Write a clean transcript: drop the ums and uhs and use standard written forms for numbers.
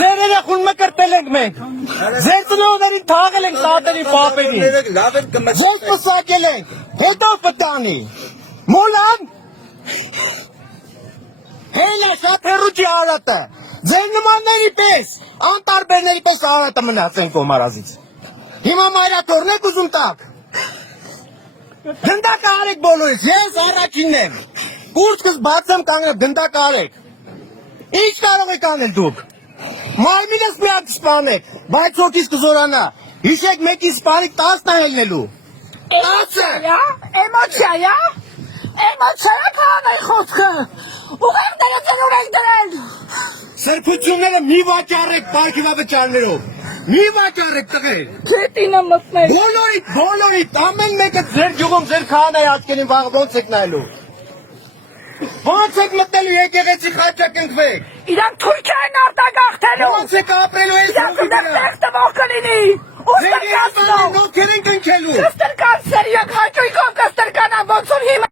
Ձերերը խունմը կրտել ենք մենք, ձեր ծնողներին թաղել ենք տատերի պապերին, ձեր պսակել ենք, հետո պտանի, մոլան, հելա շատ հեռուջի արատը, ձեր նմանների պես, անտարբերների պես արատը մնացենք ոմարազից, հիմա մայրաթորն եք ուզում տակ, գնդակ արեք բոլորից, ես առաջինն եմ, կուրծքս բացեմ կանգնեմ, գնդակ արեք, ինչ կարող եք անել դուք, մարմինս միակ սպանեք, բայց հոգիս կզորանա, հիշեք մեկի սպանիկ 10 նահելնելու, 10-ը, Էմոցիա, քանայի խոսքը, ուղեղները ծնուր եք դրել, սրբությունները մի վաճառեք պարքիվավճարներով, մի վաճառեք տղեր, քետինը մտնել, բոլորիդ, ամեն մեկը ձեր գյուղում, ձեր քահանայի աչքերին վաղ ոնց եք նայելու, ոնց եք մտնելու եկեղեցի խաչակ ընկվեք, իրանք թույք են արտագաղթելու, ոնց եք ապրելու այս իրանք հողի վրա, տեղ տվող կլինի, ձեր երբանին ովքեր են կնքելու, կստրկան սերյակ հաճույքով կստրկանան, ոնց որ հիմա